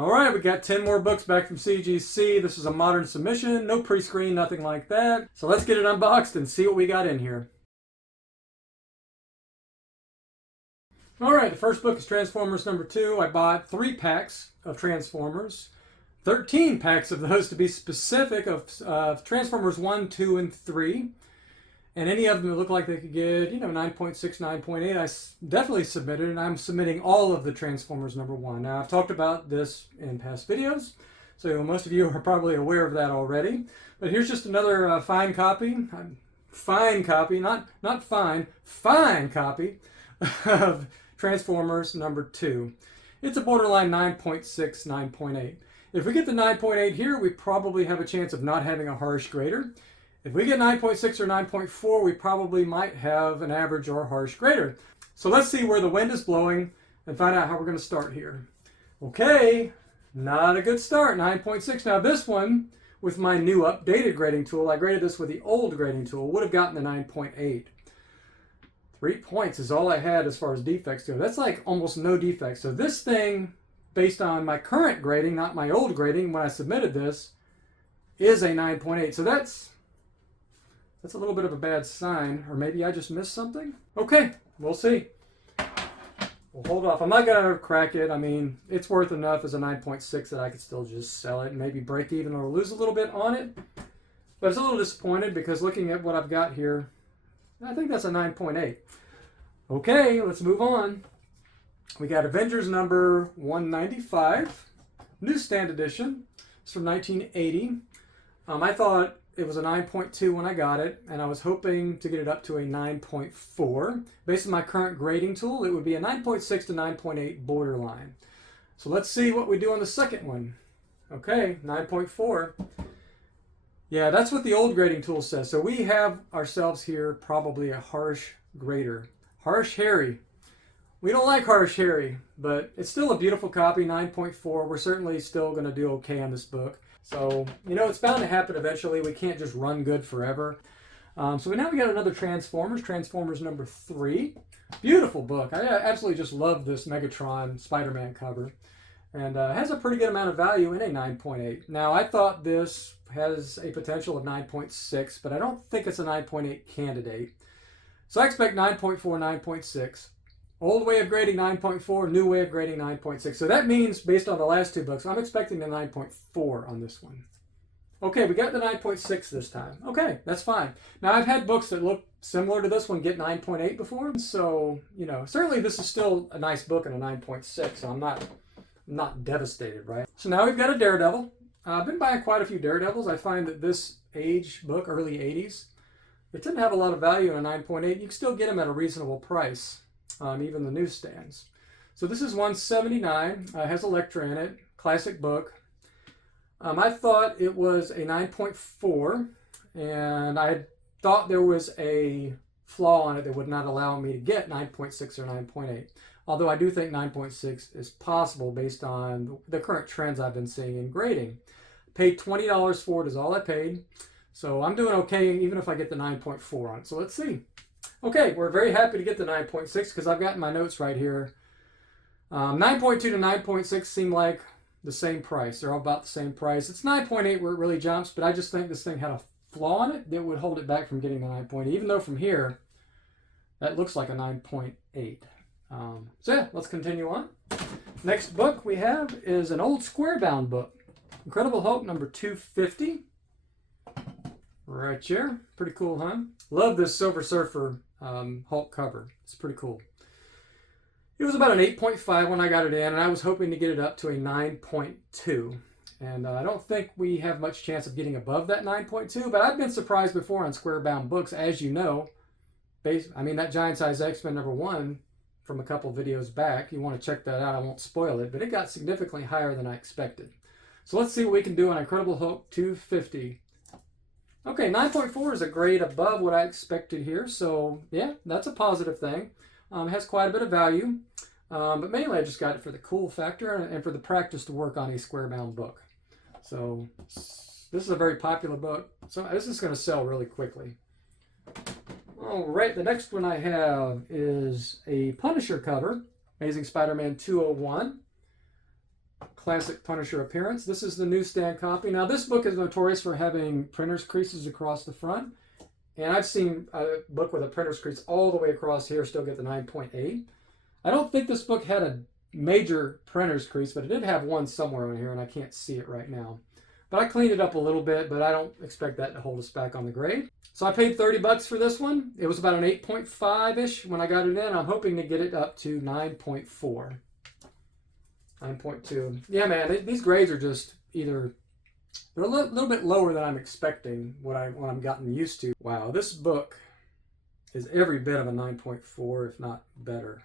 All right, we got 10 more books back from CGC. This is a modern submission, no pre-screen, nothing like that. So let's get it unboxed and see what we got in here. All right, the first book is Transformers number 2. I bought 3 packs of Transformers, 13 packs of those to be specific, of Transformers 1, 2, and 3. And any of them that look like they could get, 9.6, 9.8, I definitely submitted, and I'm submitting all of the Transformers number 1. Now, I've talked about this in past videos, so most of you are probably aware of that already. But here's just another fine copy, fine copy of Transformers number 2. It's a borderline 9.6, 9.8. If we get the 9.8 here, we probably have a chance of not having a harsh grader. If we get 9.6 or 9.4, we probably might have an average or harsh grader. So let's see where the wind is blowing and find out how we're going to start here. Okay, not a good start, 9.6. Now this one, with my new updated grading tool, I graded this with the old grading tool, would have gotten the 9.8. 3 points is all I had as far as defects go. That's like almost no defects. So this thing, based on my current grading, not my old grading, when I submitted this, is a 9.8. So that's a little bit of a bad sign, or maybe I just missed something. Okay, we'll see. We'll hold off. I'm not gonna crack it. I mean, it's worth enough as a 9.6 that I could still just sell it and maybe break even or lose a little bit on it. But I was a little disappointed because looking at what I've got here, I think that's a 9.8. Okay, let's move on. We got Avengers number 195, newsstand edition. It's from 1980. I thought it was a 9.2 when I got it, and I was hoping to get it up to a 9.4. Based on my current grading tool, it would be a 9.6 to 9.8 borderline. So let's see what we do on the second one. Okay, 9.4. Yeah, that's what the old grading tool says. So we have ourselves here probably a harsh grader. Harsh Harry. We don't like Harsh Harry, but it's still a beautiful copy, 9.4. We're certainly still going to do okay on this book. So, it's bound to happen eventually. We can't just run good forever. So now we got another Transformers number 3. Beautiful book. I absolutely just love this Megatron Spider-Man cover. And has a pretty good amount of value in a 9.8. Now, I thought this has a potential of 9.6, but I don't think it's a 9.8 candidate. So I expect 9.4, 9.6. Old way of grading 9.4, new way of grading 9.6. So that means, based on the last 2 books, I'm expecting the 9.4 on this one. Okay, we got the 9.6 this time. Okay, that's fine. Now, I've had books that look similar to this one get 9.8 before. So, certainly this is still a nice book and a 9.6. So I'm not devastated, right? So now we've got a Daredevil. I've been buying quite a few Daredevils. I find that this age book, early 80s, it didn't have a lot of value in a 9.8. You can still get them at a reasonable price. Even the newsstands. So this is 179, has Elektra in it, classic book. I thought it was a 9.4, and I thought there was a flaw on it that would not allow me to get 9.6 or 9.8. Although I do think 9.6 is possible based on the current trends I've been seeing in grading. Paid $20 for it is all I paid. So I'm doing okay even if I get the 9.4 on it. So let's see. Okay, we're very happy to get the 9.6 because I've got my notes right here. 9.2 to 9.6 seem like the same price. They're all about the same price. It's 9.8 where it really jumps, but I just think this thing had a flaw in it that would hold it back from getting the 9.8, even though from here, that looks like a 9.8. So yeah, let's continue on. Next book we have is an old square-bound book. Incredible Hulk number 250. Right here. Pretty cool, huh? Love this Silver Surfer Hulk cover. It's pretty cool. It was about an 8.5 when I got it in, and I was hoping to get it up to a 9.2. And I don't think we have much chance of getting above that 9.2, but I've been surprised before on square-bound books, as you know. That Giant Size X-Men number 1 from a couple videos back, you want to check that out. I won't spoil it, but it got significantly higher than I expected. So let's see what we can do on Incredible Hulk 250. Okay, 9.4 is a grade above what I expected here, so yeah, that's a positive thing. It has quite a bit of value, but mainly I just got it for the cool factor and for the practice to work on a square-bound book. So this is a very popular book, so this is going to sell really quickly. All right, the next one I have is a Punisher cover, Amazing Spider-Man 201. classic Punisher appearance. This is the newsstand copy. Now, this book is notorious for having printer's creases across the front. And I've seen a book with a printer's crease all the way across here still get the 9.8. I don't think this book had a major printer's crease, but it did have one somewhere on here, and I can't see it right now. But I cleaned it up a little bit, but I don't expect that to hold us back on the grade. So I paid $30 for this one. It was about an 8.5-ish when I got it in. I'm hoping to get it up to 9.4. 9.2. Yeah, man, these grades are just either... They're a little bit lower than I'm expecting, what I'm gotten used to. Wow, this book is every bit of a 9.4, if not better,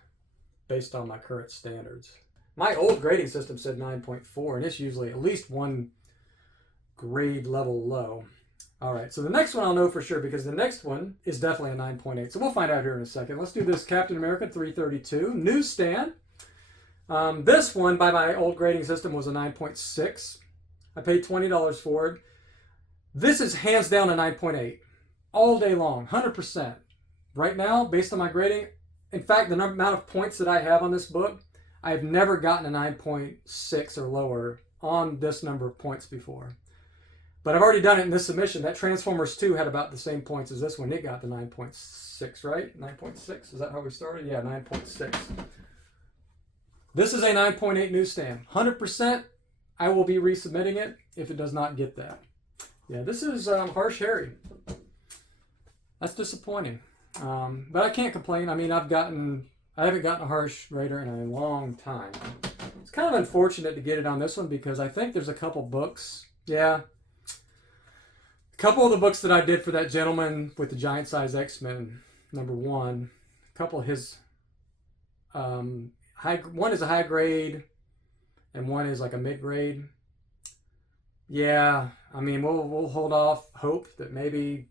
based on my current standards. My old grading system said 9.4, and it's usually at least one grade level low. All right, so the next one I'll know for sure, because the next one is definitely a 9.8. So we'll find out here in a second. Let's do this Captain America 332 newsstand. This one, by my old grading system, was a 9.6. I paid $20 for it. This is hands down a 9.8 all day long, 100%. Right now, based on my grading, in fact, the amount of points that I have on this book, I've never gotten a 9.6 or lower on this number of points before. But I've already done it in this submission. That Transformers 2 had about the same points as this one. It got the 9.6, right? 9.6, is that how we started? Yeah, 9.6. This is a 9.8 newsstand, 100%. I will be resubmitting it if it does not get that. Yeah, this is Harsh Harry. That's disappointing. But I can't complain. I mean, I haven't gotten a harsh grader in a long time. It's kind of unfortunate to get it on this one because I think there's a couple books. Yeah. A couple of the books that I did for that gentleman with the giant size X-Men, #1. A couple of his, one is a high grade, and one is like a mid-grade. Yeah, I mean, we'll hold off hope that maybe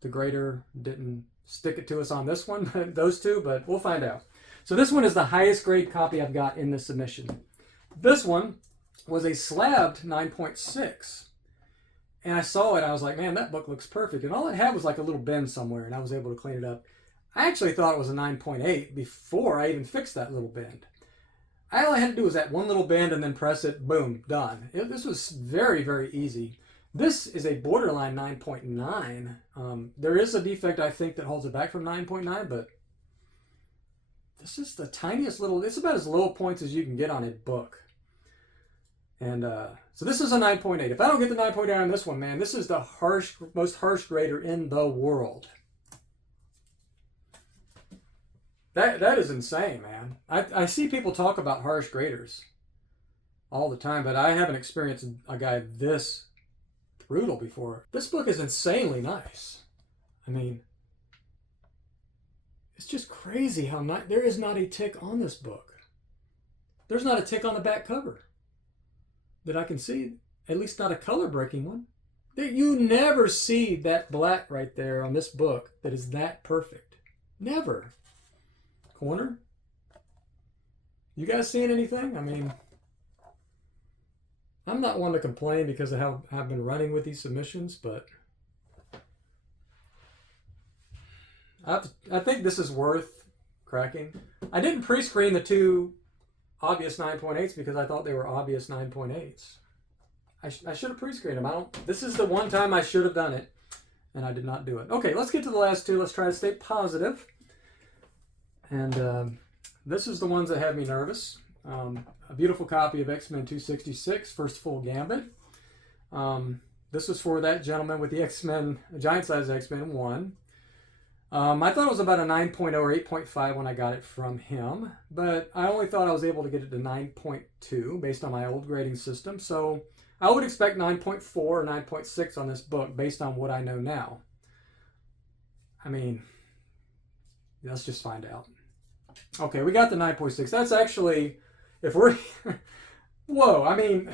the grader didn't stick it to us on this one, those two, but we'll find out. So this one is the highest grade copy I've got in this submission. This one was a slabbed 9.6. And I saw it, I was like, man, that book looks perfect. And all it had was like a little bend somewhere, and I was able to clean it up. I actually thought it was a 9.8 before I even fixed that little bend. All I had to do was that one little bend and then press it, boom, done. This was very, very easy. This is a borderline 9.9. There is a defect, I think, that holds it back from 9.9, but this is the tiniest little, it's about as low points as you can get on a book. And so this is a 9.8. If I don't get the 9.8 on this one, man, this is the most harsh grader in the world. That is insane, man. I see people talk about harsh graders all the time, but I haven't experienced a guy this brutal before. This book is insanely nice. I mean, it's just crazy how there is not a tick on this book. There's not a tick on the back cover that I can see, at least not a color breaking one. You never see that black right there on this book that is that perfect. Never. Corner. You guys seeing anything? I mean, I'm not one to complain because of how I've been running with these submissions, but I think this is worth cracking. I didn't pre-screen the two obvious 9.8s because I thought they were obvious 9.8s. I should have pre-screened them. This is the one time I should have done it, and I did not do it. Okay, let's get to the last two. Let's try to stay positive. And this is the ones that have me nervous. A beautiful copy of X-Men 266, First Full Gambit. This was for that gentleman with the X-Men, giant size X-Men 1. I thought it was about a 9.0 or 8.5 when I got it from him, but I only thought I was able to get it to 9.2 based on my old grading system. So I would expect 9.4 or 9.6 on this book based on what I know now. I mean, let's just find out. Okay, we got the 9.6. That's actually, if we're, whoa, I mean,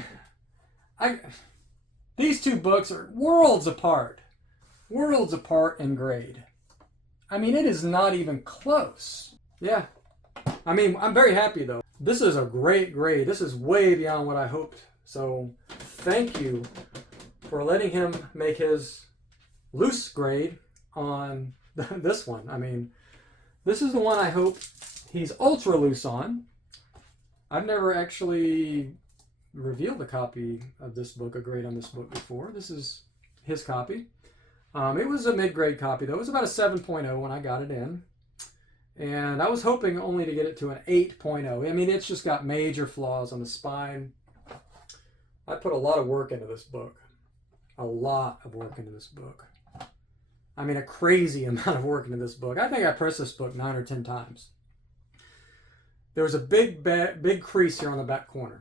these two books are worlds apart in grade. I mean, it is not even close. Yeah, I mean, I'm very happy though. This is a great grade. This is way beyond what I hoped. So thank you for letting him make his loose grade on this one. I mean, this is the one I hope he's ultra loose on. I've never actually revealed a copy of this book, a grade on this book before. This is his copy. It was a mid-grade copy, though. It was about a 7.0 when I got it in. And I was hoping only to get it to an 8.0. I mean, it's just got major flaws on the spine. I put a lot of work into this book. A lot of work into this book. I mean, a crazy amount of work into this book. I think I pressed this book 9 or 10 times. There was a big crease here on the back corner.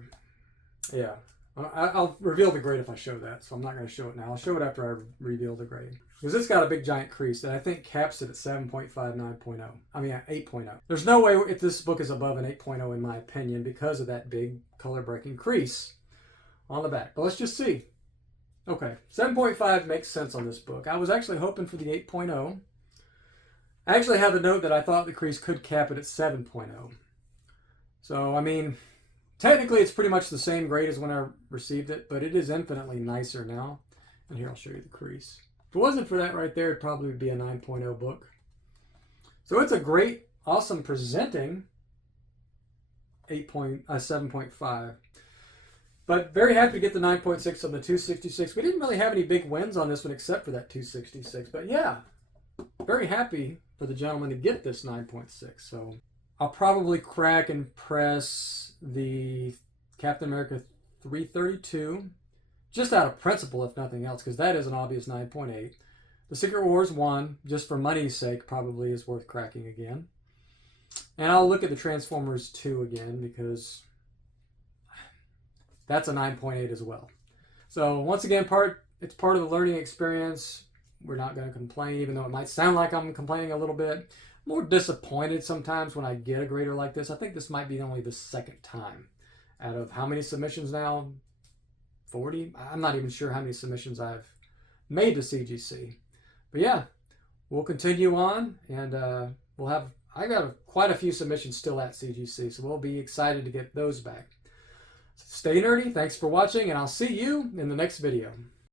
Yeah. I'll reveal the grade if I show that, so I'm not going to show it now. I'll show it after I reveal the grade. Because it's got a big giant crease that I think caps it at 7.5, 9.0. I mean, 8.0. There's no way if this book is above an 8.0 in my opinion because of that big color-breaking crease on the back. But let's just see. Okay, 7.5 makes sense on this book. I was actually hoping for the 8.0. I actually have a note that I thought the crease could cap it at 7.0. So, I mean, technically it's pretty much the same grade as when I received it, but it is infinitely nicer now. And here, I'll show you the crease. If it wasn't for that right there, it'd probably be a 9.0 book. So it's a great, awesome presenting 7.5. But very happy to get the 9.6 on the 266. We didn't really have any big wins on this one except for that 266. But yeah, very happy for the gentleman to get this 9.6. So I'll probably crack and press the Captain America 332. Just out of principle, if nothing else, because that is an obvious 9.8. The Secret Wars 1, just for money's sake, probably is worth cracking again. And I'll look at the Transformers 2 again, because that's a 9.8 as well. So once again, it's part of the learning experience. We're not going to complain, even though it might sound like I'm complaining a little bit. I'm more disappointed sometimes when I get a grader like this. I think this might be only the second time out of how many submissions now? 40? I'm not even sure how many submissions I've made to CGC. But yeah, we'll continue on, and I got quite a few submissions still at CGC, so we'll be excited to get those back. Stay nerdy, thanks for watching, and I'll see you in the next video.